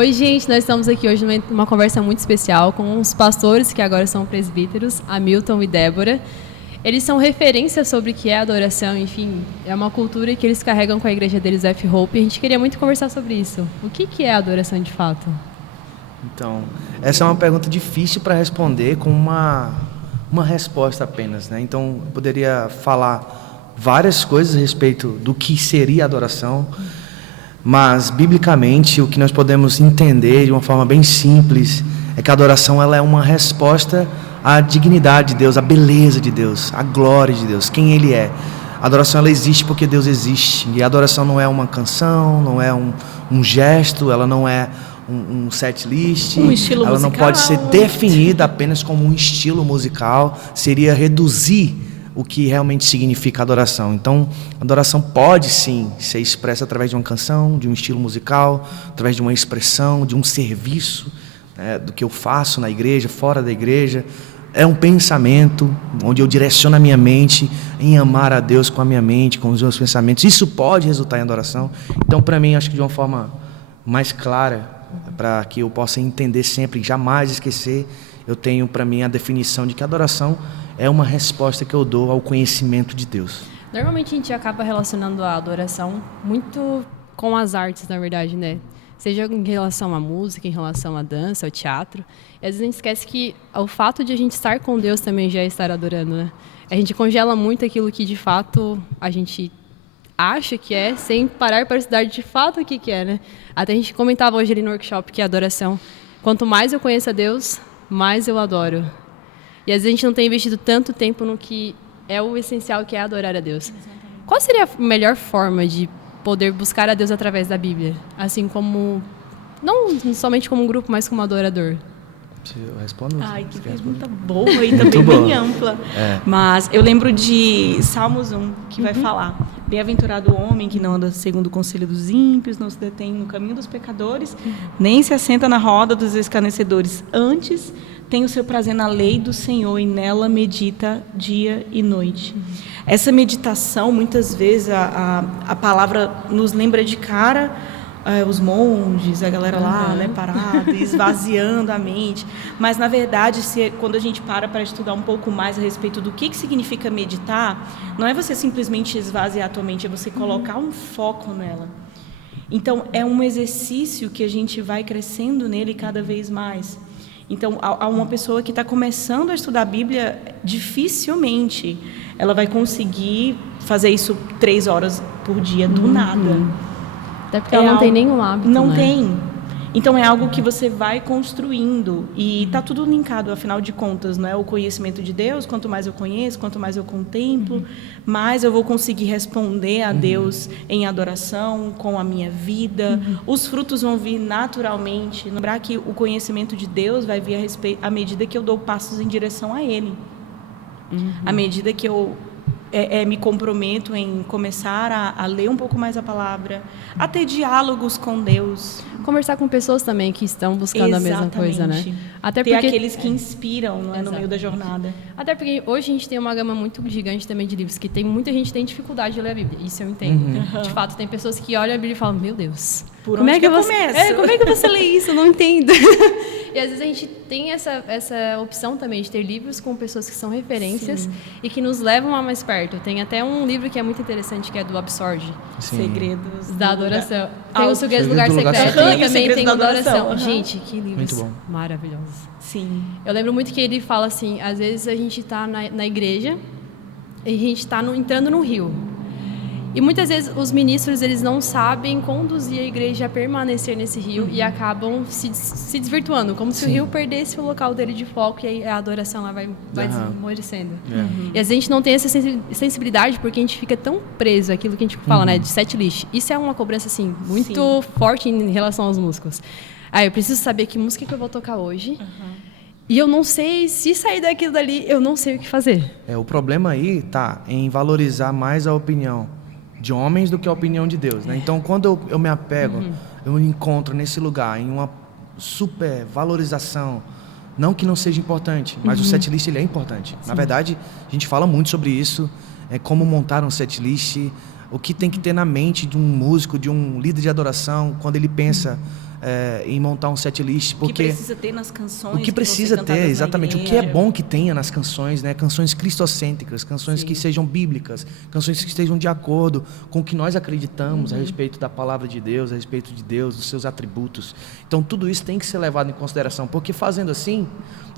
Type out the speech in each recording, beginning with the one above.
Oi, gente, nós estamos aqui hoje numa conversa muito especial com os pastores que agora são presbíteros, Hamilton e Débora. Eles são referências sobre o que é adoração, enfim, é uma cultura que eles carregam com a igreja deles, F-Hope, e a gente queria muito conversar sobre isso. O que é adoração de fato? Então, essa é uma pergunta difícil para responder com uma resposta apenas, né? Então, eu poderia falar várias coisas a respeito do que seria adoração, mas, biblicamente, o que nós podemos entender de uma forma bem simples é que a adoração ela é uma resposta à dignidade de Deus, à beleza de Deus, à glória de Deus, quem Ele é. A adoração ela existe porque Deus existe, e a adoração não é uma canção, não é um gesto, ela não é um set list, um estilo ela musical. não pode ser definida apenas como um estilo musical, seria reduzir o que realmente significa adoração. Então, a adoração pode sim ser expressa através de uma canção, de um estilo musical, através de uma expressão, de um serviço, né, do que eu faço na igreja, fora da igreja. É um pensamento onde eu direciono a minha mente em amar a Deus com a minha mente, com os meus pensamentos. Isso pode resultar em adoração. Então, para mim, acho que de uma forma mais clara, para que eu possa entender sempre, jamais esquecer, eu tenho para mim a definição de que a adoração é uma resposta que eu dou ao conhecimento de Deus. Normalmente a gente acaba relacionando a adoração muito com as artes, na verdade, né? Seja em relação à música, em relação à dança, ao teatro. E às vezes a gente esquece que o fato de a gente estar com Deus também já é estar adorando, né? A gente congela muito aquilo que de fato a gente acha que é, sem parar para estudar de fato o que é, né? Até a gente comentava hoje ali no workshop que a adoração, quanto mais eu conheço a Deus, mais eu adoro. E às vezes a gente não tem investido tanto tempo no que é o essencial, que é adorar a Deus. Qual seria a melhor forma de poder buscar a Deus através da Bíblia? Assim como, não somente como um grupo, mas como adorador. Eu respondo. Ai, que pergunta boa e também bem ampla. Mas eu lembro de Salmos 1, que vai falar: bem-aventurado o homem que não anda segundo o conselho dos ímpios, não se detém no caminho dos pecadores, nem se assenta na roda dos escarnecedores. Antes, tem o seu prazer na lei do Senhor e nela medita dia e noite. Essa meditação, muitas vezes, a palavra nos lembra de cara os monges, a galera lá, né, parada, esvaziando a mente. Mas, na verdade, quando a gente para estudar um pouco mais a respeito do que significa meditar, não é você simplesmente esvaziar a tua mente, é você colocar um foco nela. Então, é um exercício que a gente vai crescendo nele cada vez mais. Então, a uma pessoa que está começando a estudar a Bíblia, dificilmente ela vai conseguir fazer isso 3 horas por dia, do nada. Até porque ela não tem nenhum hábito, não né? tem. Então, é algo que você vai construindo. E está tudo linkado, afinal de contas, não é? O conhecimento de Deus, quanto mais eu conheço, quanto mais eu contemplo, mais eu vou conseguir responder a Deus em adoração, com a minha vida. Os frutos vão vir naturalmente. Lembrar que o conhecimento de Deus vai vir à medida que eu dou passos em direção a Ele. À medida que eu me comprometo em começar a ler um pouco mais a palavra, a ter diálogos com Deus. Conversar com pessoas também que estão buscando a mesma coisa, né? Até ter porque aqueles que inspiram, não é, no meio da jornada. Até porque hoje a gente tem uma gama muito gigante também de livros, que tem muita gente que tem dificuldade de ler a Bíblia. Isso eu entendo. De fato, tem pessoas que olham a Bíblia e falam: meu Deus, como é que eu começo? Como é que você lê isso? Eu não entendo. E às vezes a gente tem essa opção também de ter livros com pessoas que são referências e que nos levam a mais perto. Tem até um livro que é muito interessante, que é do Absorge. Segredos da Adoração. Tem o Segredos do Lugar Secreto e também tem o Adoração. Gente, que livros maravilhosos. Sim. Eu lembro muito que ele fala assim, às vezes a gente está na igreja e a gente está entrando no rio. E muitas vezes os ministros, eles não sabem conduzir a igreja a permanecer nesse rio e acabam se desvirtuando, como se o rio perdesse o local dele de foco e aí a adoração lá vai desmorecendo. E às vezes a gente não tem essa sensibilidade porque a gente fica tão preso àquilo que a gente fala, né, de set list. Isso é uma cobrança, assim, muito forte em relação aos músicos. Eu preciso saber que música que eu vou tocar hoje. E eu não sei, se sair daquilo dali, eu não sei o que fazer. O problema aí tá em valorizar mais a opinião de homens do que a opinião de Deus, né? Então, quando eu me apego, eu me encontro nesse lugar, em uma super valorização, não que não seja importante, mas o setlist ele é importante. Na verdade, a gente fala muito sobre isso, como montar um setlist, o que tem que ter na mente de um músico, de um líder de adoração, quando ele pensa em montar um set list, porque o que precisa ter nas canções, o que precisa ter, exatamente, o que é bom que tenha nas canções, né? Canções cristocêntricas, canções que sejam bíblicas, canções que estejam de acordo com o que nós acreditamos a respeito da palavra de Deus, a respeito de Deus, dos seus atributos. Então tudo isso tem que ser levado em consideração, porque fazendo assim,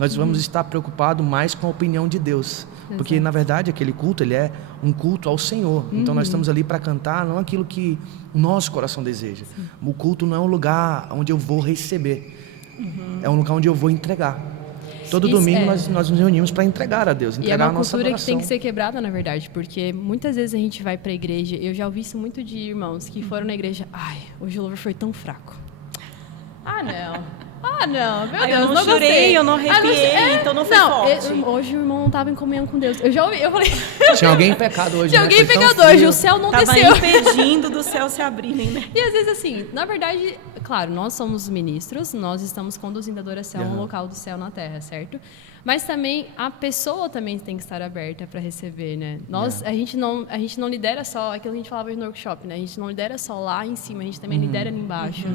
nós vamos estar preocupados mais com a opinião de Deus. Porque, na verdade, aquele culto, ele é um culto ao Senhor. Então, nós estamos ali para cantar, não aquilo que o nosso coração deseja. Sim. O culto não é um lugar onde eu vou receber. É um lugar onde eu vou entregar. Todo domingo nós nos reunimos para entregar a Deus, entregar a nossa adoração. E é uma cultura que tem que ser quebrada, na verdade, porque muitas vezes a gente vai para a igreja, eu já ouvi isso muito de irmãos que foram na igreja, hoje o louvor foi tão fraco. Não, meu Deus, eu não chorei, gostei. Eu não arrepiei, então não foi forte. Hoje o irmão não estava em comunhão com Deus. Eu já ouvi, eu falei... Tinha alguém em pecado hoje, Tinha alguém em pecado hoje, o céu não desceu. Estava impedindo do céu se abrirem, né? E às vezes assim, na verdade, claro, nós somos ministros, nós estamos conduzindo a adoração ao local do céu na terra, certo? Mas também a pessoa também tem que estar aberta para receber, né? A gente não lidera só aquilo que a gente falava no workshop, né? A gente não lidera só lá em cima, a gente também lidera ali embaixo.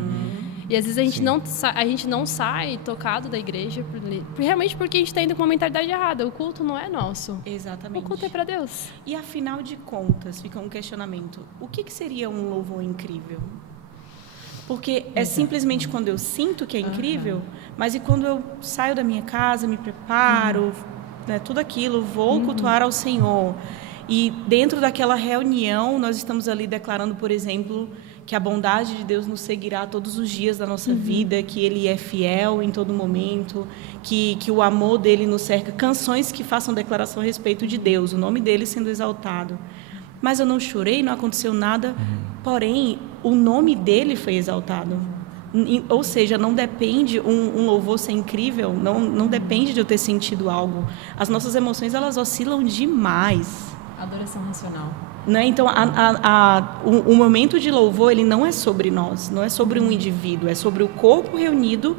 E às vezes a gente não sai tocado da igreja realmente porque a gente está indo com uma mentalidade errada. O culto não é nosso. Exatamente. O culto é para Deus. E afinal de contas, fica um questionamento. O que seria um louvor incrível? Porque é simplesmente quando eu sinto que é incrível, mas e quando eu saio da minha casa, me preparo, né, tudo aquilo, vou cultuar ao Senhor. E dentro daquela reunião, nós estamos ali declarando, por exemplo, que a bondade de Deus nos seguirá todos os dias da nossa vida, que Ele é fiel em todo momento, que o amor dEle nos cerca. Canções que façam declaração a respeito de Deus, o nome dEle sendo exaltado. Mas eu não chorei, não aconteceu nada, porém, o nome dEle foi exaltado. Ou seja, não depende um louvor ser incrível, não depende de eu ter sentido algo. As nossas emoções, elas oscilam demais. Adoração racional. Né? Então, o momento de louvor, ele não é sobre nós, não é sobre um indivíduo, é sobre o corpo reunido,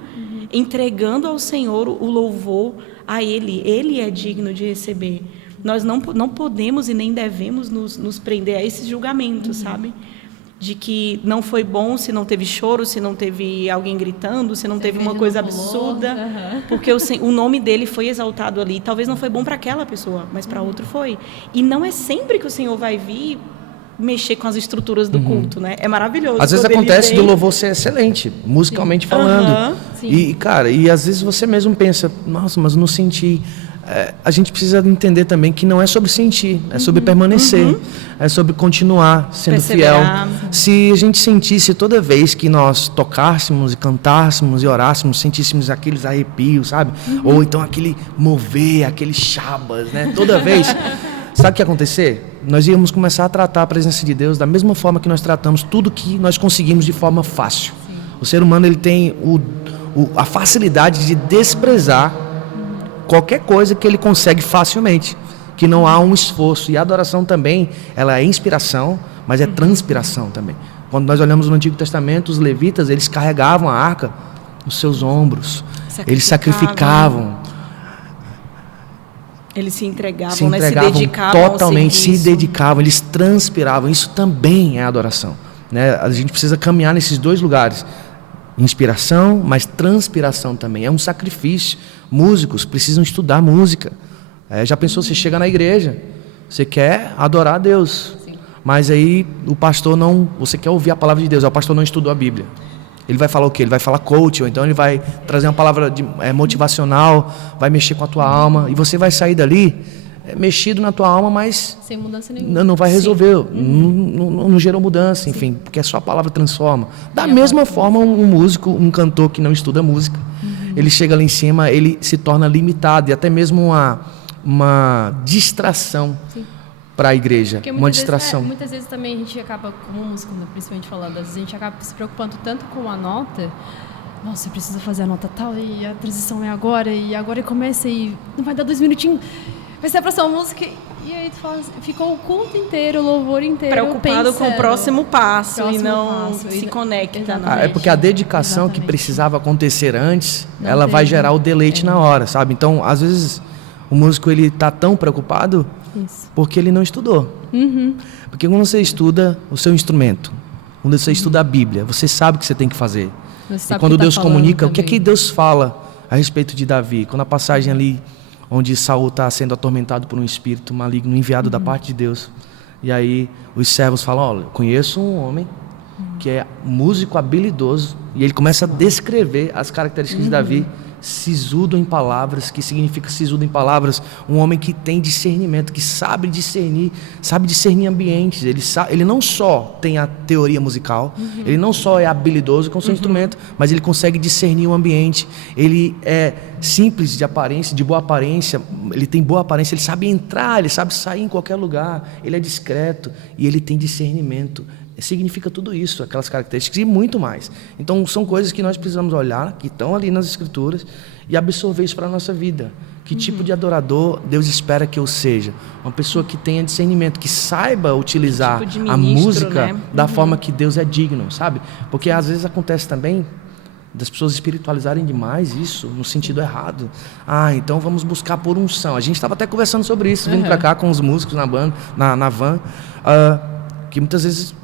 entregando ao Senhor o louvor a Ele. Ele é digno de receber. Nós não podemos e nem devemos nos prender a esses julgamentos, sabe? De que não foi bom se não teve choro, se não teve alguém gritando, se não teve uma coisa absurda, porque o nome dele foi exaltado ali. Talvez não foi bom para aquela pessoa, mas para outro foi. E não é sempre que o Senhor vai vir mexer com as estruturas do culto, né? É maravilhoso. Às vezes acontece do louvor ser excelente, musicalmente falando. E, cara, e às vezes você mesmo pensa, nossa, mas não senti... a gente precisa entender também que não é sobre sentir, é sobre permanecer, é sobre continuar sendo fiel. Se a gente sentisse toda vez que nós tocássemos e cantássemos e orássemos, sentíssemos aqueles arrepios, sabe? Ou então aquele mover, aqueles chabas, né? Toda vez, sabe o que ia acontecer? Nós íamos começar a tratar a presença de Deus da mesma forma que nós tratamos tudo que nós conseguimos de forma fácil. O ser humano, ele tem a facilidade de desprezar qualquer coisa que ele consegue facilmente, que não há um esforço. E a adoração também, ela é inspiração, mas é transpiração também. Quando nós olhamos no Antigo Testamento, os levitas, eles carregavam a arca nos seus ombros, eles sacrificavam. Eles se entregavam, se dedicavam totalmente, se dedicavam, eles transpiravam. Isso também é adoração, né? A gente precisa caminhar nesses dois lugares. Inspiração, mas transpiração também. É um sacrifício. Músicos precisam estudar música. Já pensou, você chega na igreja, você quer adorar a Deus, mas aí o pastor não... Você quer ouvir a palavra de Deus, o pastor não estudou a Bíblia. Ele vai falar o quê? Ele vai falar coach, ou então ele vai trazer uma palavra motivacional, vai mexer com a tua alma, e você vai sair dali mexido na tua alma, mas... sem mudança nenhuma. Não vai resolver, não gerou mudança, enfim, porque só a palavra transforma. Da mesma forma, um músico, um cantor que não estuda música, ele chega lá em cima, ele se torna limitado, e até mesmo uma distração para a igreja, uma distração. Muitas vezes também a gente acaba, como músico, principalmente falando, às vezes a gente acaba se preocupando tanto com a nota. Nossa, eu preciso fazer a nota tal, e a transição é agora, e agora começa, e não vai dar 2 minutinhos, vai ser a próxima música. E aí tu fala, ficou o culto inteiro, o louvor inteiro preocupado com o próximo passo e não se conecta. É porque a dedicação que precisava acontecer antes, ela vai gerar o deleite na hora, sabe? Então, às vezes, o músico, ele tá tão preocupado porque ele não estudou. Porque quando você estuda o seu instrumento, quando você estuda a Bíblia, você sabe o que você tem que fazer. E quando Deus comunica, o que é que Deus fala a respeito de Davi? Quando a passagem ali, onde Saul está sendo atormentado por um espírito maligno enviado da parte de Deus. E aí os servos falam, olha, conheço um homem que é músico habilidoso. E ele começa a descrever as características de Davi. Sisudo em palavras, que significa sisudo em palavras, um homem que tem discernimento, que sabe discernir ambientes. Ele não só tem a teoria musical, ele não só é habilidoso com o seu instrumento, mas ele consegue discernir o ambiente. Ele é simples de aparência, de boa aparência, ele tem boa aparência, ele sabe entrar, ele sabe sair em qualquer lugar, ele é discreto e ele tem discernimento. Significa tudo isso, aquelas características e muito mais. Então são coisas que nós precisamos olhar, que estão ali nas Escrituras, e absorver isso para a nossa vida. Que tipo de adorador Deus espera que eu seja? Uma pessoa que tenha discernimento, que saiba utilizar a música, né, da forma que Deus é digno, sabe? Porque às vezes acontece também das pessoas espiritualizarem demais isso no sentido errado. Então vamos buscar por unção. A gente estava até conversando sobre isso, vindo para cá com os músicos na banda, na van, que muitas vezes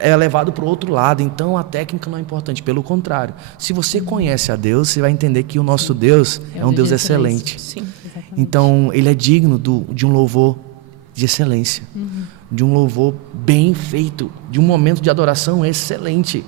é levado para o outro lado. Então a técnica não é importante, pelo contrário, se você conhece a Deus, você vai entender que o nosso Deus é um Deus excelente. Sim, então ele é digno de um louvor de excelência, de um louvor bem feito, de um momento de adoração excelente.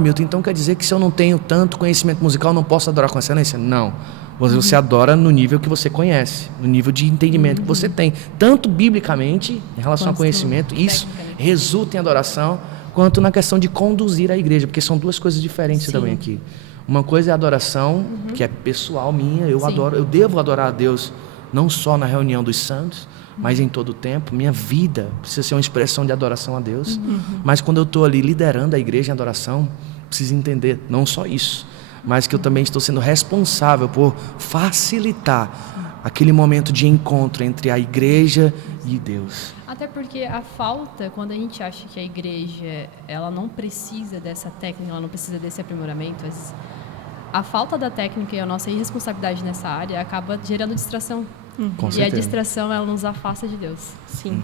Milton, então quer dizer que se eu não tenho tanto conhecimento musical, não posso adorar com excelência? Não. Você adora no nível que você conhece, no nível de entendimento que você tem, tanto biblicamente, em relação ao conhecimento, isso resulta em adoração, quanto na questão de conduzir a igreja, porque são duas coisas diferentes também aqui. Uma coisa é a adoração, que é pessoal minha, eu devo adorar a Deus, não só na reunião dos santos, mas em todo o tempo. Minha vida precisa ser uma expressão de adoração a Deus, mas quando eu estou ali liderando a igreja em adoração, preciso entender não só isso, mas que eu também estou sendo responsável por facilitar aquele momento de encontro entre a igreja e Deus. Até porque a falta, quando a gente acha que a igreja ela não precisa dessa técnica, ela não precisa desse aprimoramento, a falta da técnica e a nossa irresponsabilidade nessa área acaba gerando distração. Com e certeza. A distração, ela nos afasta de Deus. Sim.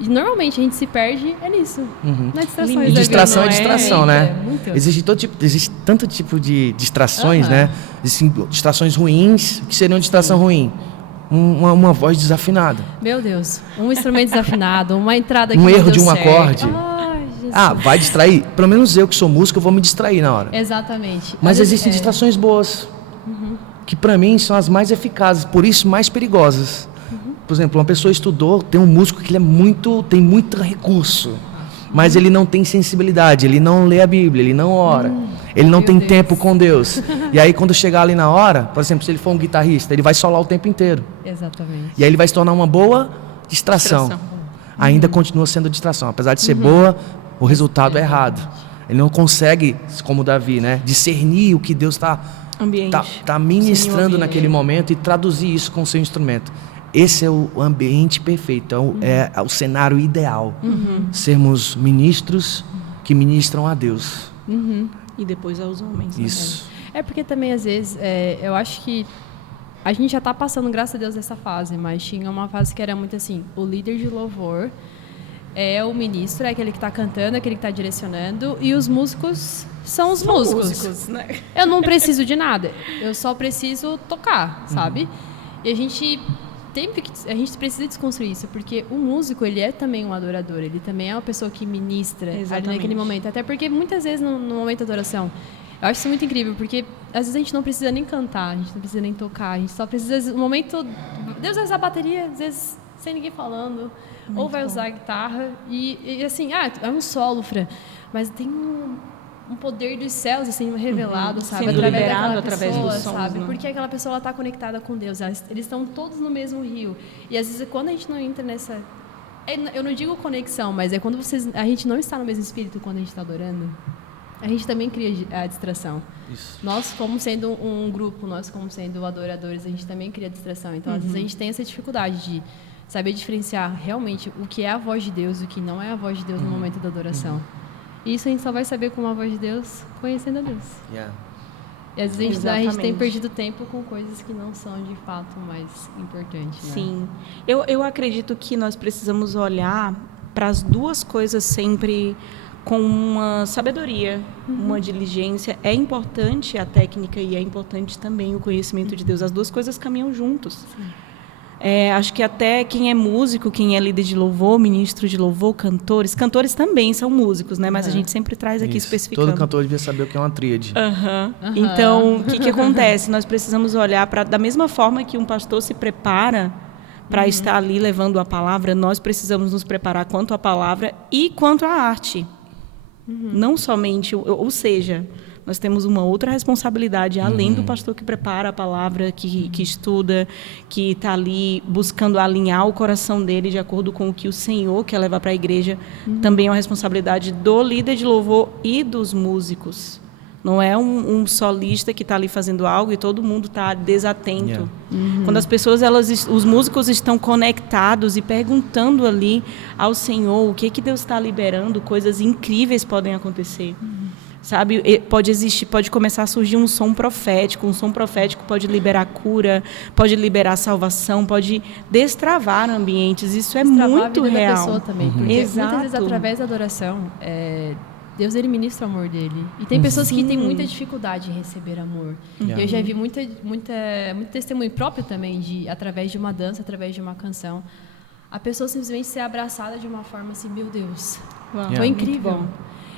E normalmente a gente se perde nisso. Na distração. E distração é distração, né? Existe tanto tipo de distrações, né? Existem distrações ruins. O que seria uma distração ruim? Uma voz desafinada. Meu Deus. Um instrumento desafinado, uma entrada que um não erro deu de um certo. acorde. Jesus. Vai distrair? Pelo menos eu que sou músico, eu vou me distrair na hora. Exatamente. Mas existem distrações boas, que para mim são as mais eficazes, por isso mais perigosas. Por exemplo, uma pessoa estudou, tem um músico que tem muito recurso, mas ele não tem sensibilidade, ele não lê a Bíblia, ele não ora, ele não tem tempo com Deus. E aí quando chegar ali na hora, por exemplo, se ele for um guitarrista, ele vai solar o tempo inteiro. Exatamente. E aí ele vai se tornar uma boa distração. Ainda continua sendo distração, apesar de ser boa, o resultado é errado. Ele não consegue, como Davi, né, discernir o que Deus está ministrando naquele momento e traduzir isso com o seu instrumento. Esse é o ambiente perfeito, é o cenário ideal. Sermos ministros que ministram a Deus. E depois aos homens. Isso. É porque também, às vezes, eu acho que a gente já está passando, graças a Deus, dessa fase, mas tinha uma fase que era muito assim, o líder de louvor é o ministro, é aquele que está cantando, é aquele que está direcionando, e os músicos são os músicos. Né? Eu não preciso de nada, eu só preciso tocar, sabe? E a gente precisa desconstruir isso, porque o músico, ele é também um adorador, ele também é uma pessoa que ministra ali naquele momento. Até porque muitas vezes no momento da adoração, eu acho isso muito incrível, porque às vezes a gente não precisa nem cantar, a gente não precisa nem tocar, a gente só precisa, no momento, Deus vai usar a bateria, às vezes sem ninguém falando, muito ou vai bom. Usar a guitarra, e assim, é um solo, Fran, mas tem um poder dos céus assim revelado, sabe, sendo liberado através dos sons, sabe? Né? Porque aquela pessoa está conectada com Deus, eles estão todos no mesmo rio. E às vezes quando a gente não entra nessa, eu não digo conexão, mas é quando a gente não está no mesmo espírito quando a gente está adorando, a gente também cria a distração. Isso. Nós, como sendo um grupo, nós como sendo adoradores, a gente também cria distração. Então às vezes a gente tem essa dificuldade de saber diferenciar realmente o que é a voz de Deus e o que não é a voz de Deus no momento da adoração. E isso a gente só vai saber com a voz de Deus conhecendo a Deus. E às vezes a gente tem perdido tempo com coisas que não são de fato mais importantes. Né? Sim. Eu acredito que nós precisamos olhar para as duas coisas sempre com uma sabedoria, uma diligência. É importante a técnica e é importante também o conhecimento de Deus. As duas coisas caminham juntos. Acho que até quem é músico, quem é líder de louvor, ministro de louvor, cantores também são músicos, né? Mas a gente sempre traz aqui especificando. Todo cantor devia saber o que é uma tríade. Então, o que acontece? Nós precisamos olhar para, da mesma forma que um pastor se prepara para estar ali levando a palavra, nós precisamos nos preparar quanto à palavra e quanto à arte. Não somente, ou seja, nós temos uma outra responsabilidade, além do pastor que prepara a palavra, que estuda, que está ali buscando alinhar o coração dele de acordo com o que o Senhor quer levar para a igreja. Também é uma responsabilidade do líder de louvor e dos músicos. Não é um solista que está ali fazendo algo e todo mundo está desatento. Quando as pessoas, os músicos estão conectados e perguntando ali ao Senhor o que Deus está liberando, coisas incríveis podem acontecer. Sabe, pode começar a surgir um som profético. Um som profético pode liberar cura, pode liberar salvação, pode destravar ambientes. Isso é muito a vida real. Da pessoa também, porque Exato. muitas vezes através da adoração, Deus ele ministra o amor dele. E tem pessoas que têm muita dificuldade em receber amor. Eu já vi muito testemunho próprio também através de uma dança, através de uma canção, a pessoa simplesmente ser abraçada de uma forma assim, meu Deus, foi incrível.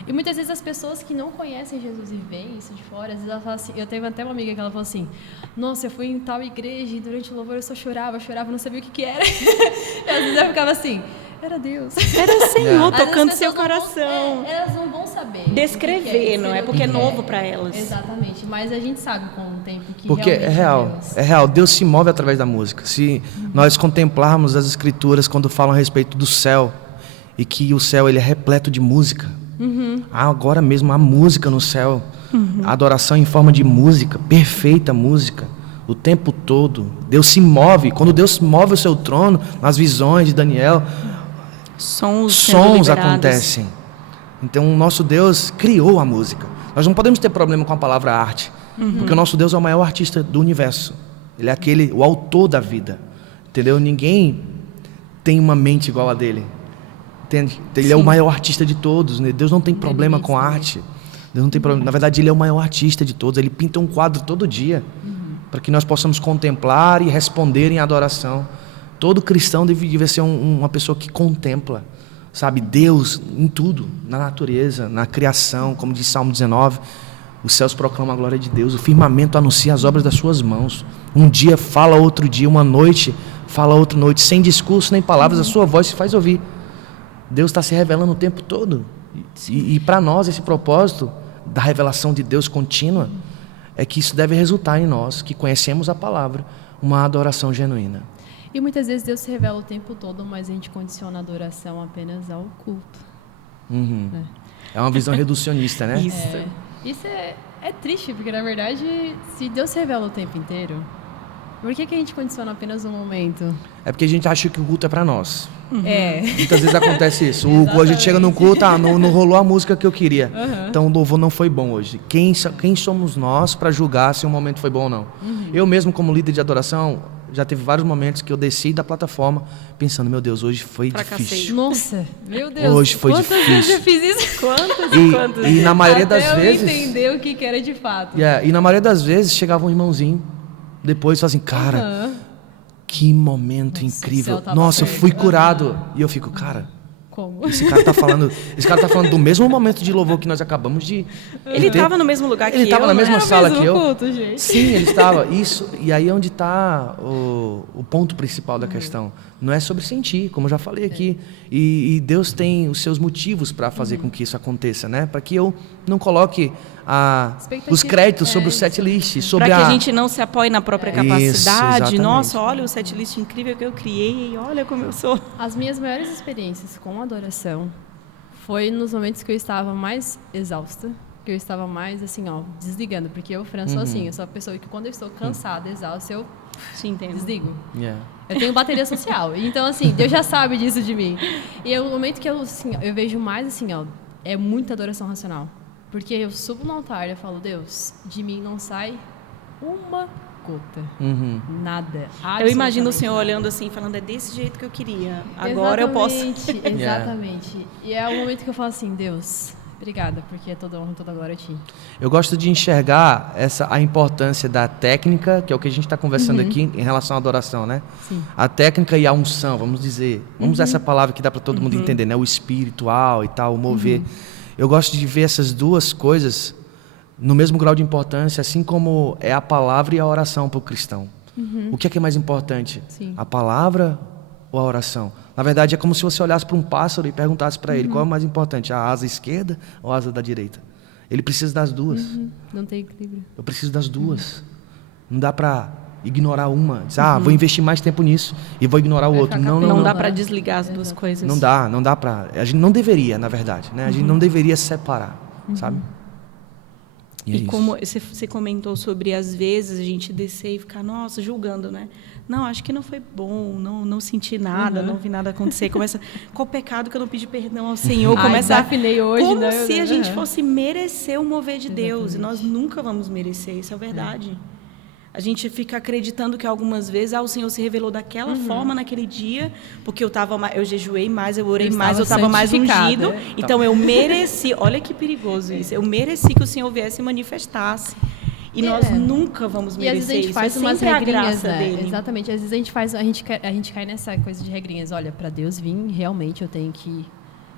E muitas vezes as pessoas que não conhecem Jesus e veem isso de fora, às vezes elas falam assim, eu teve até uma amiga que ela falou assim, nossa, eu fui em tal igreja e durante o louvor eu só chorava, não sabia o que era. E às vezes eu ficava assim, era Deus. Era o Senhor tocando seu coração. Elas não vão saber. Descrever, não é? Porque é novo para elas. Exatamente, mas a gente sabe com o tempo que porque realmente é real. Deus se move através da música. Se nós contemplarmos as Escrituras quando falam a respeito do céu, e que o céu ele é repleto de música, agora mesmo há música no céu, a adoração em forma de música, perfeita música, o tempo todo. Deus se move. Quando Deus move o seu trono, nas visões de Daniel, sons acontecem. Então o nosso Deus criou a música. Nós não podemos ter problema com a palavra arte, porque o nosso Deus é o maior artista do universo. Ele é o autor da vida, entendeu? Ninguém tem uma mente igual a dele, entende? Ele é o maior artista de todos, né? Deus não tem problema com a arte. Deus não tem problema. Na verdade, ele é o maior artista de todos. Ele pinta um quadro todo dia para que nós possamos contemplar e responder em adoração. Todo cristão deve ser uma pessoa que contempla, sabe, Deus em tudo, na natureza, na criação, como diz Salmo 19, os céus proclamam a glória de Deus, o firmamento anuncia as obras das suas mãos. Um dia fala outro dia, uma noite fala outra noite, sem discurso nem palavras, a sua voz se faz ouvir. Deus está se revelando o tempo todo. E para nós esse propósito da revelação de Deus contínua é que isso deve resultar em nós, que conhecemos a palavra, uma adoração genuína. E muitas vezes Deus se revela o tempo todo, mas a gente condiciona a adoração apenas ao culto. É uma visão reducionista, né? Isso é triste, porque na verdade, se Deus se revela o tempo inteiro, por que a gente condiciona apenas um momento? É porque a gente acha que o culto é para nós. Muitas vezes acontece isso. A gente chega num culto, não rolou a música que eu queria. Então o louvor não foi bom hoje. Quem somos nós para julgar se o momento foi bom ou não? Eu mesmo, como líder de adoração, já teve vários momentos que eu desci da plataforma pensando, meu Deus, hoje foi difícil. Nossa, meu Deus. Hoje foi difícil. Quantas vezes eu fiz isso? Quantas? E na maioria das Até vezes... eu entender o que era de fato. E na maioria das vezes chegava um irmãozinho, depois fala assim, cara, que momento incrível. Nossa, eu fui curado. E eu fico, cara... Como? Esse cara tá falando do mesmo momento de louvor que nós acabamos de... Ele estava no mesmo lugar que eu. Ele estava na mesma sala que eu. Culto, gente. Sim, ele estava. Isso, e aí é onde está o ponto principal da questão. Não é sobre sentir, como eu já falei aqui. E Deus tem os seus motivos para fazer com que isso aconteça, né? Para que eu não coloque os créditos sobre o setlist. Para que a gente não se apoie na própria capacidade. Isso, nossa, olha o setlist incrível que eu criei, olha como eu sou. As minhas maiores experiências com adoração foi nos momentos que eu estava mais exausta, que eu estava mais assim, desligando, porque eu, Fran, sou assim, eu sou a pessoa que quando eu estou cansada, exausta, eu desligo. Eu tenho bateria social, então assim, Deus já sabe disso de mim. E o momento que eu vejo mais assim, é muita adoração racional, porque eu subo no altar e eu falo, Deus, de mim não sai uma gota. Nada. Eu imagino o Senhor olhando assim, falando, é desse jeito que eu queria. Agora eu posso. Exatamente. E é o momento que eu falo assim, Deus, obrigada, porque é toda honra, toda glória a Ti. Eu gosto de enxergar a importância da técnica, que é o que a gente está conversando aqui em relação à adoração, né? Sim. A técnica e a unção, vamos dizer. Vamos usar essa palavra que dá para todo mundo entender, né? O espiritual e tal, o mover. Eu gosto de ver essas duas coisas no mesmo grau de importância, assim como é a palavra e a oração para o cristão. O que é mais importante? Sim. A palavra ou a oração? Na verdade, é como se você olhasse para um pássaro e perguntasse para ele qual é o mais importante, a asa esquerda ou a asa da direita? Ele precisa das duas. Não tem equilíbrio. Eu preciso das duas. Não dá para ignorar uma. Dizer, vou investir mais tempo nisso e vou ignorar o outro. Não dá para desligar as duas coisas. Não dá para. A gente não deveria, na verdade, né? A gente não deveria separar, sabe? E como você comentou sobre, às vezes, a gente descer e ficar, nossa, julgando, né? Não, acho que não foi bom, não senti nada, não vi nada acontecer. Começa, qual pecado que eu não pedi perdão ao Senhor? Começa desafinei hoje, como né? se a gente fosse merecer o mover de Deus. E nós nunca vamos merecer, isso é verdade. A gente fica acreditando que algumas vezes o Senhor se revelou daquela forma naquele dia, porque eu jejuei mais, eu orei mais, eu estava mais ungido. Então eu mereci. Olha que perigoso isso. Eu mereci que o Senhor viesse e manifestasse. E nós nunca vamos merecer. E às vezes a gente faz isso. umas regrinhas, né? Dele. Exatamente. Às vezes a gente cai nessa coisa de regrinhas. Olha, para Deus vir, realmente eu tenho que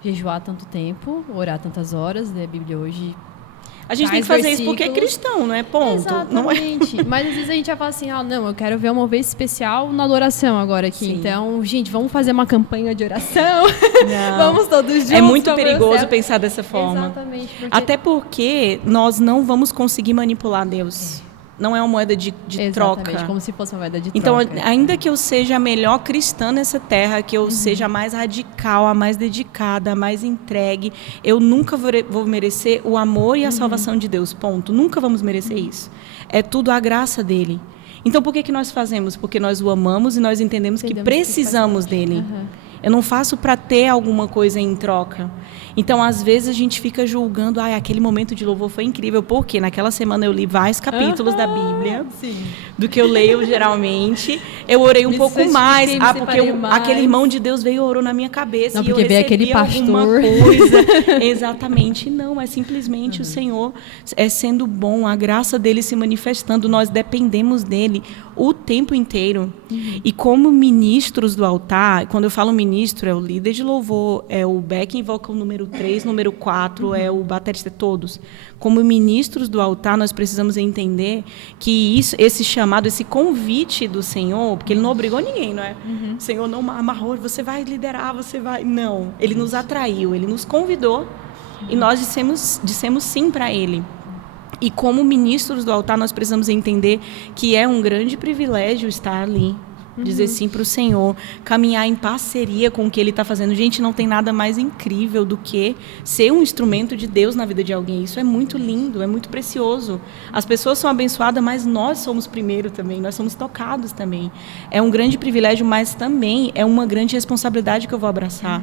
jejuar tanto tempo, orar tantas horas, ler a Bíblia hoje. A gente tem que fazer isso porque é cristão, não é ponto? Exatamente. Não é? Mas às vezes a gente vai falar assim, não, eu quero ver uma vez especial na adoração agora aqui. Sim. Então, gente, vamos fazer uma campanha de oração. Vamos todos juntos. É muito perigoso pensar dessa forma. Exatamente. Até porque nós não vamos conseguir manipular Deus. Não é uma moeda de troca. Como se fosse uma moeda de então, troca. Então, ainda que eu seja a melhor cristã nessa terra, que eu seja a mais radical, a mais dedicada, a mais entregue, eu nunca vou merecer o amor e a salvação de Deus, ponto. Nunca vamos merecer isso. É tudo a graça dele. Então, por que nós fazemos? Porque nós o amamos e nós entendemos que precisamos dele. Eu não faço para ter alguma coisa em troca. Então, às vezes, a gente fica julgando, aquele momento de louvor foi incrível, porque naquela semana eu li vários capítulos da Bíblia, do que eu leio geralmente. Eu orei um pouco mais, porque aquele irmão de Deus veio e orou na minha cabeça. Não, e eu porque veio aquele pastor. Coisa. Exatamente, não. É simplesmente o Senhor sendo bom, a graça dele se manifestando. Nós dependemos dele o tempo inteiro. E como ministros do altar, quando eu falo ministro, é o líder de louvor, é o backing vocal número 3, número 4, é o baterista, todos. Como ministros do altar, nós precisamos entender que esse chamado, esse convite do Senhor, porque Ele não obrigou ninguém, não é? O Senhor não amarrou, você vai liderar, você vai... Não, Ele nos atraiu, Ele nos convidou e nós dissemos sim para Ele. E como ministros do altar, nós precisamos entender que é um grande privilégio estar ali. Dizer sim para o Senhor, caminhar em parceria com o que Ele está fazendo. Gente, não tem nada mais incrível do que ser um instrumento de Deus na vida de alguém. Isso é muito lindo, é muito precioso. As pessoas são abençoadas, mas nós somos primeiro também, nós somos tocados também. É um grande privilégio, mas também é uma grande responsabilidade que eu vou abraçar.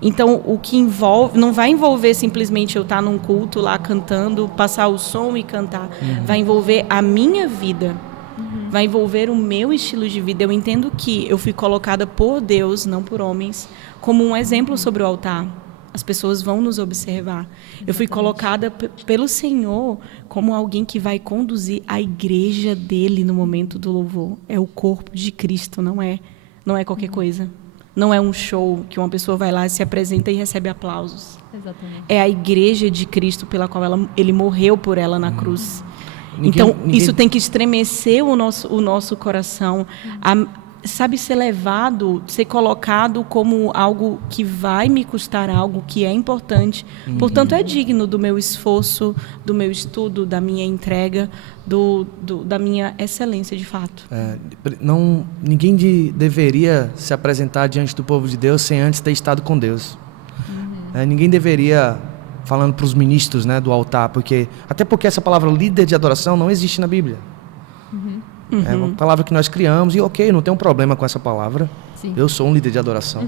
Então, o que envolve, não vai envolver simplesmente eu estar num culto lá cantando, passar o som e cantar. Vai envolver a minha vida. Vai envolver o meu estilo de vida. Eu entendo que eu fui colocada por Deus, não por homens, como um exemplo sobre o altar. As pessoas vão nos observar. Exatamente. Eu fui colocada pelo Senhor como alguém que vai conduzir a igreja dele no momento do louvor. É o corpo de Cristo, não é qualquer coisa. Não é um show que uma pessoa vai lá, se apresenta e recebe aplausos. Exatamente. É a igreja de Cristo pela qual ele morreu por ela na cruz. Então, isso tem que estremecer o nosso coração, sabe, ser levado, ser colocado como algo que vai me custar algo que é importante. Portanto, é digno do meu esforço, do meu estudo, da minha entrega, da minha excelência, de fato. Ninguém deveria se apresentar diante do povo de Deus sem antes ter estado com Deus. Ninguém deveria... falando para os ministros, né, do altar, até porque essa palavra líder de adoração não existe na Bíblia. É uma palavra que nós criamos e não tem um problema com essa palavra. Sim. Eu sou um líder de adoração.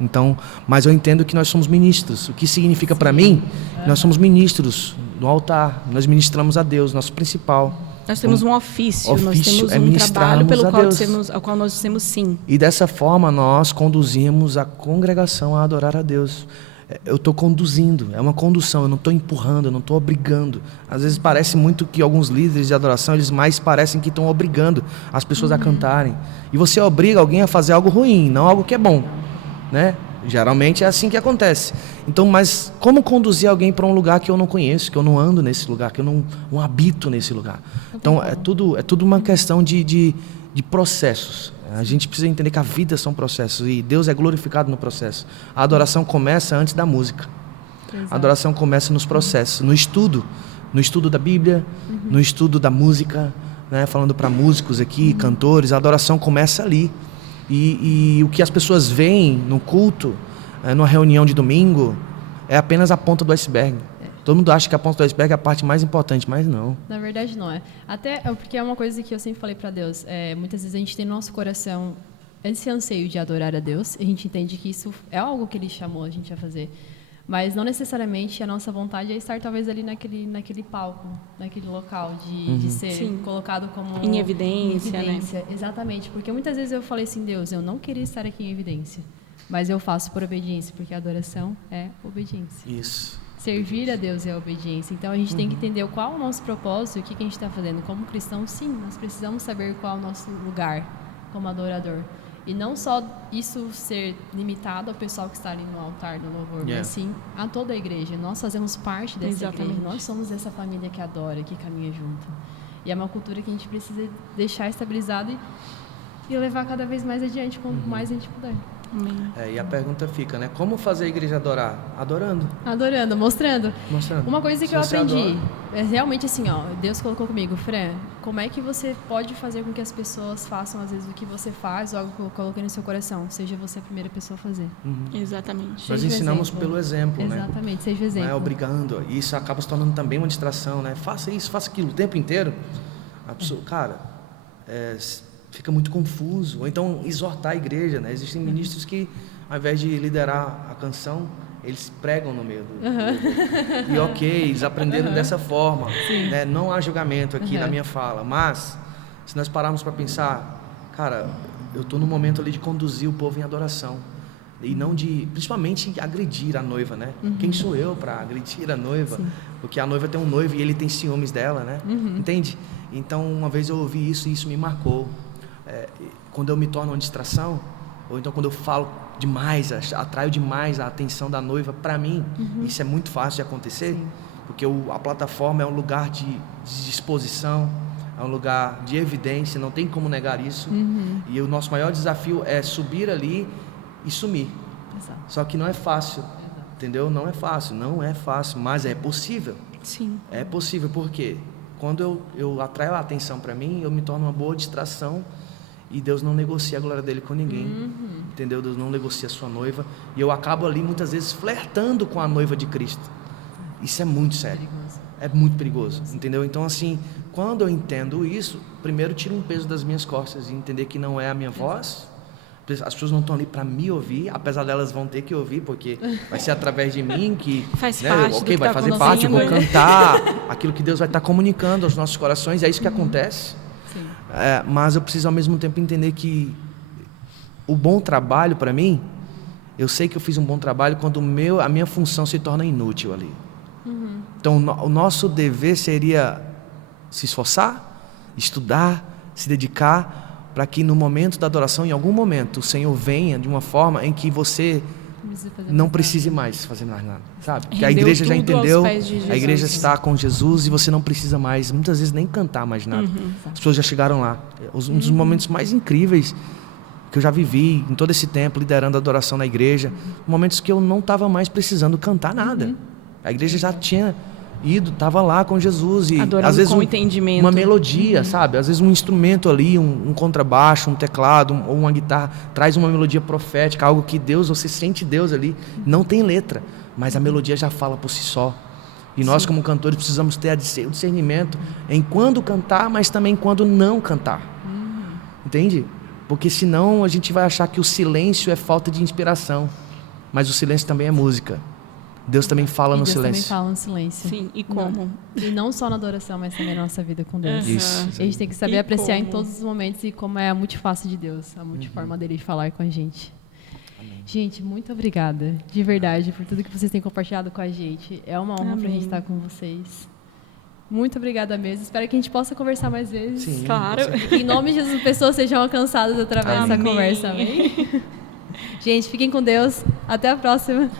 Então, mas eu entendo que nós somos ministros. O que significa para mim? Nós somos ministros no altar. Nós ministramos a Deus, nosso principal. Nós temos um ofício, nós temos é um trabalho ao qual nós dissemos sim. E dessa forma nós conduzimos a congregação a adorar a Deus. Eu estou conduzindo, é uma condução, eu não estou empurrando, eu não estou obrigando. Às vezes parece muito que alguns líderes de adoração, eles mais parecem que estão obrigando as pessoas a cantarem. E você obriga alguém a fazer algo ruim, não algo que é bom, né? Geralmente é assim que acontece. Então, mas como conduzir alguém para um lugar que eu não conheço, que eu não ando nesse lugar, que eu não habito nesse lugar? Então, é tudo uma questão de processos. A gente precisa entender que a vida são processos e Deus é glorificado no processo. A adoração começa antes da música. Exato. A adoração começa nos processos, no estudo da Bíblia, no estudo da música, né? Falando para músicos aqui, cantores, a adoração começa ali. E o que as pessoas veem no culto, numa reunião de domingo, é apenas a ponta do iceberg. Todo mundo acha que a ponta do iceberg é a parte mais importante, mas não. Na verdade, não é. Até porque é uma coisa que eu sempre falei para Deus. Muitas vezes a gente tem no nosso coração esse anseio de adorar a Deus. E a gente entende que isso é algo que Ele chamou a gente a fazer. Mas não necessariamente a nossa vontade é estar talvez ali naquele palco, naquele local de ser colocado como em evidência, né? Exatamente. Porque muitas vezes eu falei assim, Deus, eu não queria estar aqui em evidência. Mas eu faço por obediência, porque a adoração é obediência. Isso. Servir a Deus é obediência. Então, a gente tem que entender qual é o nosso propósito e o que a gente está fazendo. Como cristão, sim, nós precisamos saber qual é o nosso lugar como adorador. E não só isso ser limitado ao pessoal que está ali no altar do louvor, mas sim a toda a igreja. Nós fazemos parte dessa igreja. Nós somos essa família que adora, que caminha junto. E é uma cultura que a gente precisa deixar estabilizada e levar cada vez mais adiante, quanto mais a gente puder. E a pergunta fica, né? Como fazer a igreja adorar? Adorando, mostrando. Uma coisa que eu aprendi é realmente assim, Deus colocou comigo, Fran, como é que você pode fazer com que as pessoas façam às vezes o que você faz ou algo que eu coloquei no seu coração? Seja você a primeira pessoa a fazer. Exatamente. Nós ensinamos pelo exemplo, né? Exatamente, seja o exemplo. Não é obrigando. E isso acaba se tornando também uma distração, né? Faça isso, faça aquilo o tempo inteiro. A pessoa, fica muito confuso. Ou então exortar a igreja, né? Existem ministros que, ao invés de liderar a canção, eles pregam no meio do e ok, eles aprenderam dessa forma, né? Não há julgamento aqui na minha fala, mas se nós pararmos para pensar, cara, eu estou no momento ali de conduzir o povo em adoração e não de, principalmente, agredir a noiva, né? Quem sou eu para agredir a noiva? Sim. Porque a noiva tem um noivo e ele tem ciúmes dela, né? Entende? Então, uma vez eu ouvi isso e isso me marcou. Quando eu me torno uma distração, ou então quando eu falo demais, atraio demais a atenção da noiva, para mim, isso é muito fácil de acontecer, porque a plataforma é um lugar de exposição, é um lugar de evidência, não tem como negar isso, e o nosso maior desafio é subir ali e sumir. Exato. Só que não é fácil, entendeu? Não é fácil, mas é possível. Sim. É possível, porque quando eu atraio a atenção para mim, eu me torno uma boa distração. E Deus não negocia a glória dele com ninguém, entendeu? Deus não negocia a sua noiva. E eu acabo ali muitas vezes flertando com a noiva de Cristo. Isso é muito sério, é muito perigoso, entendeu? Então assim, quando eu entendo isso, primeiro tiro um peso das minhas costas e entender que não é a minha voz. As pessoas não estão ali para me ouvir, apesar delas vão ter que ouvir, porque vai ser através de mim que faz parte, ok, vai fazer parte, eu vou cantar aquilo que Deus vai estar comunicando aos nossos corações, é isso que acontece. Mas eu preciso ao mesmo tempo entender que o bom trabalho para mim, eu sei que eu fiz um bom trabalho quando a minha função se torna inútil ali. Então o nosso dever seria se esforçar, estudar, se dedicar, para que no momento da adoração, em algum momento, o Senhor venha de uma forma em que você não precise mais fazer mais nada, sabe? Porque a igreja já entendeu, a igreja está com Jesus e você não precisa mais, muitas vezes, nem cantar mais nada. As pessoas já chegaram lá. Um dos momentos mais incríveis que eu já vivi em todo esse tempo, liderando a adoração na igreja, momentos que eu não estava mais precisando cantar nada. A igreja já tinha estava lá com Jesus e adorando, às vezes com entendimento, uma melodia, sabe? Às vezes um instrumento ali, um contrabaixo, um teclado ou uma guitarra traz uma melodia profética, algo que Deus, você sente Deus ali, não tem letra, mas a melodia já fala por si só. E nós como cantores precisamos ter o discernimento em quando cantar, mas também quando não cantar. Entende? Porque senão a gente vai achar que o silêncio é falta de inspiração, mas o silêncio também é música. Deus também fala no Deus silêncio. também fala no silêncio. Sim, e como? E não só na adoração, mas também na nossa vida com Deus. Isso. A gente tem que saber E apreciar em como? todos os momentos e como é a multiface de Deus, a multiforma dele de falar com a gente. Gente, muito obrigada, de verdade, por tudo que vocês têm compartilhado com a gente. É uma honra pra gente estar com vocês. Muito obrigada mesmo. Espero que a gente possa conversar mais vezes. Sim, Claro. Que em nome de Jesus, pessoas sejam alcançadas através dessa conversa. Amém? Gente, fiquem com Deus. Até a próxima.